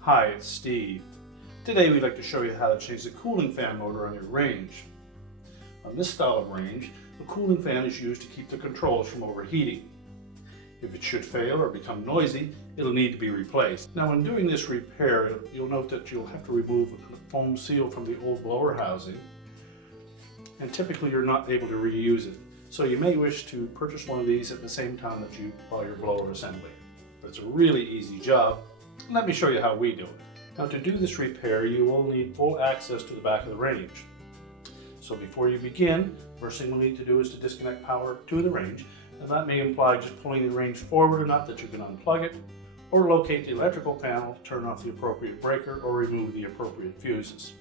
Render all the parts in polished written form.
Hi, it's Steve. Today we'd like to show you how to change the cooling fan motor on your range. On this style of range, the cooling fan is used to keep the controls from overheating. If it should fail or become noisy, it'll need to be replaced. Now, when doing this repair, you'll note that you'll have to remove the foam seal from the old blower housing, and typically you're not able to reuse it. So you may wish to purchase one of these at the same time that you buy your blower assembly. But it's a really easy job. Let me show you how we do it. Now, to do this repair, you will need full access to the back of the range. So before you begin, first thing we'll need to do is to disconnect power to the range, and that may imply just pulling the range forward enough that you can unplug it, or locate the electrical panel, turn off the appropriate breaker, or remove the appropriate fuses.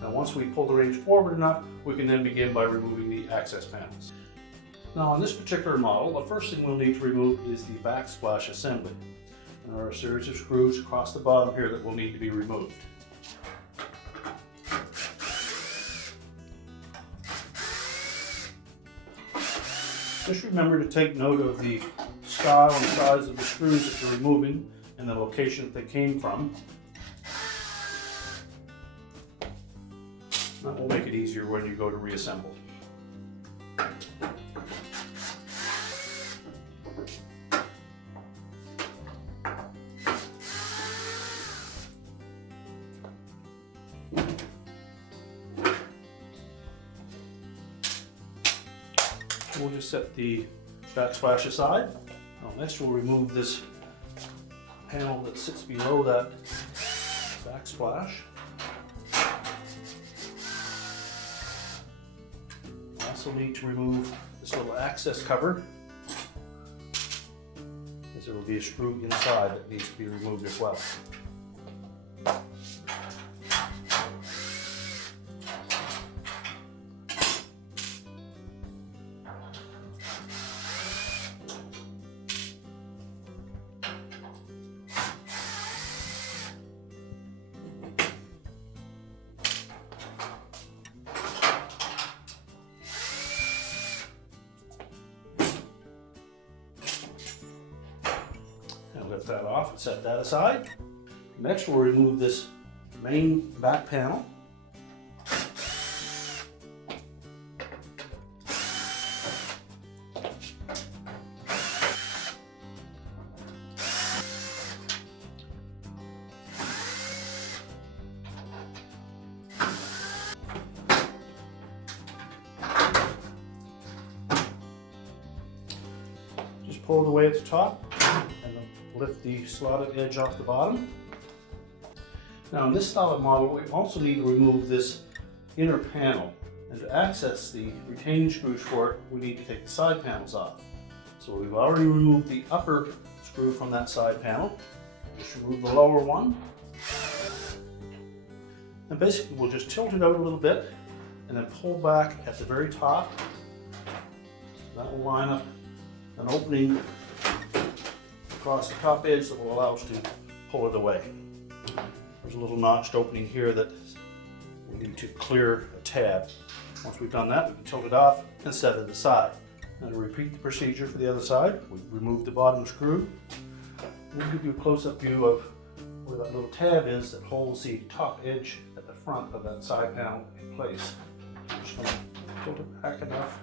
Now, once we pull the range forward enough, we can then begin by removing the access panels. Now, on this particular model, the first thing we'll need to remove is the backsplash assembly. There are a series of screws across the bottom here that will need to be removed. Just remember to take note of the style and size of the screws that you're removing and the location that they came from. That will make it easier when you go to reassemble. We'll just set the backsplash aside. Now, next we'll remove this panel that sits below that backsplash. We also need to remove this little access cover, as there will be a screw inside that needs to be removed as well. Lift that off and set that aside. Next, we'll remove this main back panel. Just pull it away at the top and then lift the slotted edge off the bottom. Now, in this style of model, we also need to remove this inner panel, and to access the retaining screws for it, we need to take the side panels off. So we've already removed the upper screw from that side panel. Just remove the lower one, and basically we'll just tilt it out a little bit and then pull back at the very top. That will line up an opening across the top edge that will allow us to pull it away. There's a little notched opening here that we need to clear a tab. Once we've done that, we can tilt it off and set it aside. Now, to repeat the procedure for the other side, we remove the bottom screw. We'll give you a close-up view of where that little tab is that holds the top edge at the front of that side panel in place. I'm just going to tilt it back enough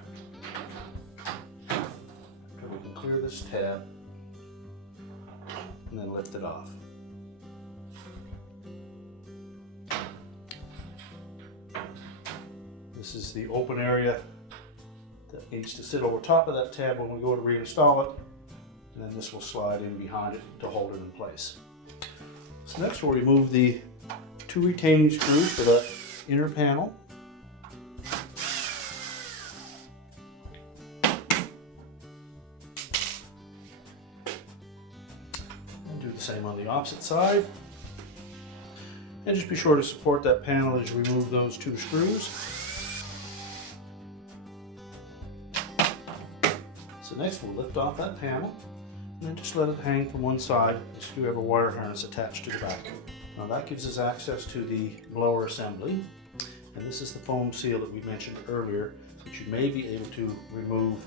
until we can clear this tab, and then lift it off. This is the open area that needs to sit over top of that tab when we go to reinstall it, and then this will slide in behind it to hold it in place. So next we'll remove the two retaining screws for the inner panel. Do the same on the opposite side. And just be sure to support that panel as you remove those two screws. So next we'll lift off that panel and then just let it hang from one side. Just do have a wire harness attached to the back. Now that gives us access to the blower assembly. And this is the foam seal that we mentioned earlier that you may be able to remove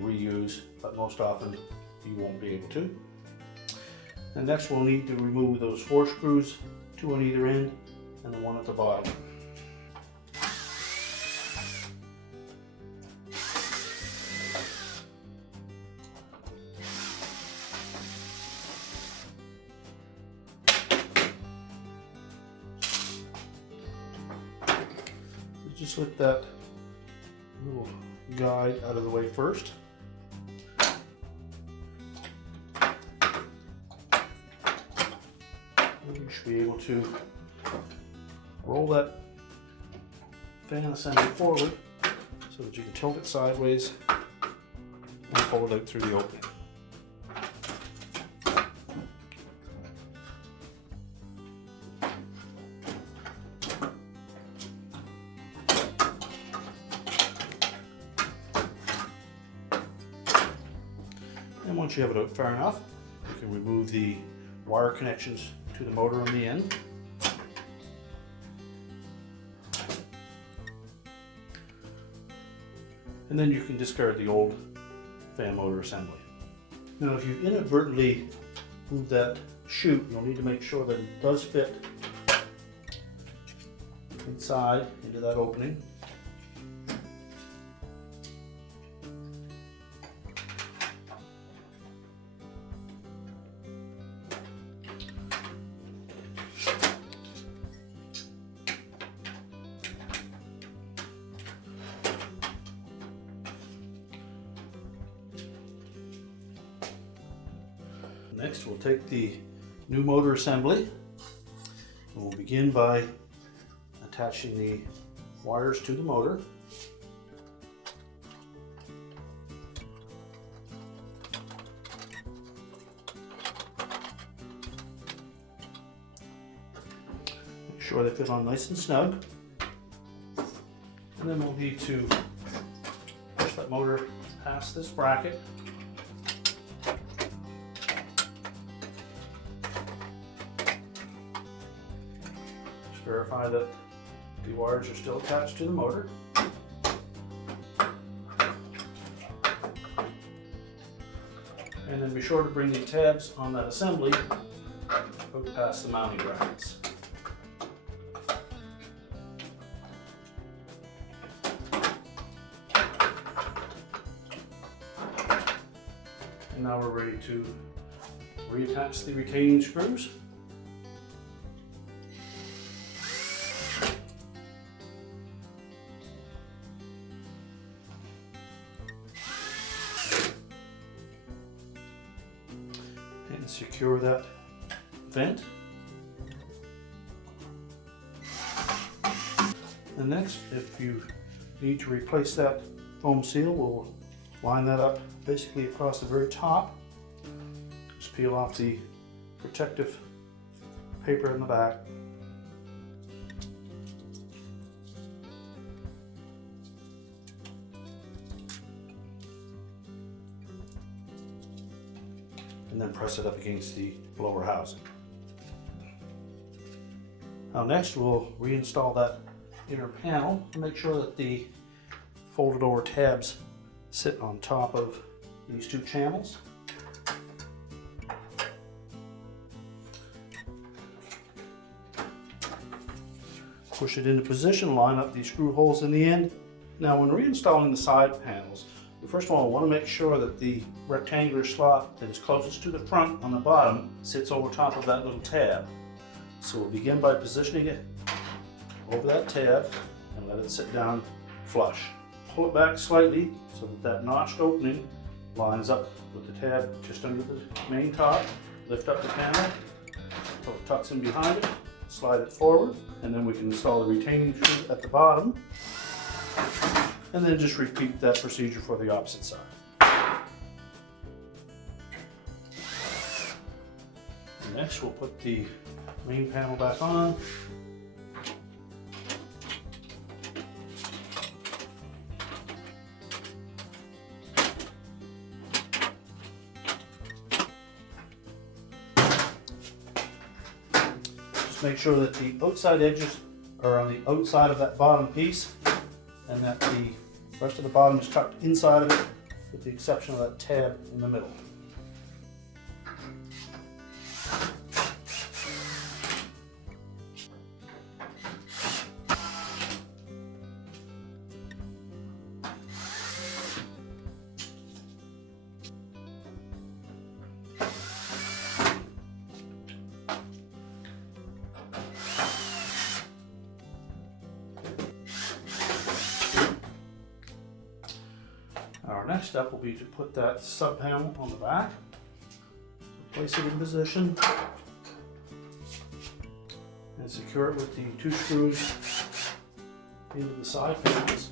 reuse, but most often you won't be able to. And next we'll need to remove those 4 screws, 2 on either end and the 1 at the bottom. Just slip that little guide out of the way first. And you should be able to roll that fan assembly forward so that you can tilt it sideways and pull it out through the opening. And once you have it out far enough, you can remove the wire connections to the motor on the end. And then you can discard the old fan motor assembly. Now if you inadvertently move that chute, you'll need to make sure that it does fit inside into that opening. Next, we'll take the new motor assembly and we'll begin by attaching the wires to the motor. Make sure they fit on nice and snug. And then we'll need to push that motor past this bracket. Verify that the wires are still attached to the motor. And then be sure to bring the tabs on that assembly out past the mounting brackets. And now we're ready to reattach the retaining screws. And secure that vent. And next, if you need to replace that foam seal, we'll line that up basically across the very top. Just peel off the protective paper in the back. And then press it up against the blower housing. Now next we'll reinstall that inner panel to make sure that the folded over tabs sit on top of these 2 channels. Push it into position, line up these screw holes in the end. Now when reinstalling the side panels, first of all, I want to make sure that the rectangular slot that is closest to the front on the bottom sits over top of that little tab. So we'll begin by positioning it over that tab and let it sit down flush. Pull it back slightly so that that notched opening lines up with the tab just under the main top. Lift up the panel, so it tucks in behind it, slide it forward, and then we can install the retaining screw at the bottom. And then just repeat that procedure for the opposite side. And next we'll put the main panel back on. Just make sure that the outside edges are on the outside of that bottom piece, and that the rest of the bottom is tucked inside of it with the exception of that tab in the middle. Our next step will be to put that sub panel on the back, place it in position, and secure it with the 2 screws into the side panels.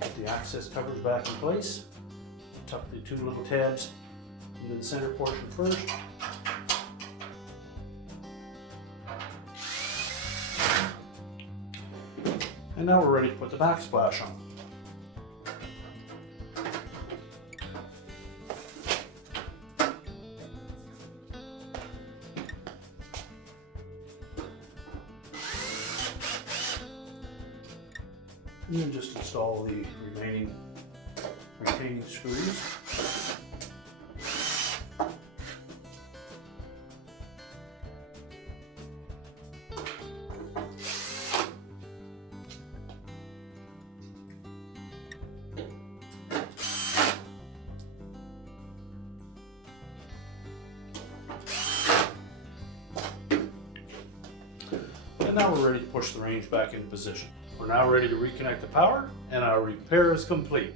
Put the access covers back in place. Tuck the 2 little tabs into the center portion first. And now we're ready to put the backsplash on. And then just install the remaining retaining screws. And now we're ready to push the range back into position. We're now ready to reconnect the power, and our repair is complete.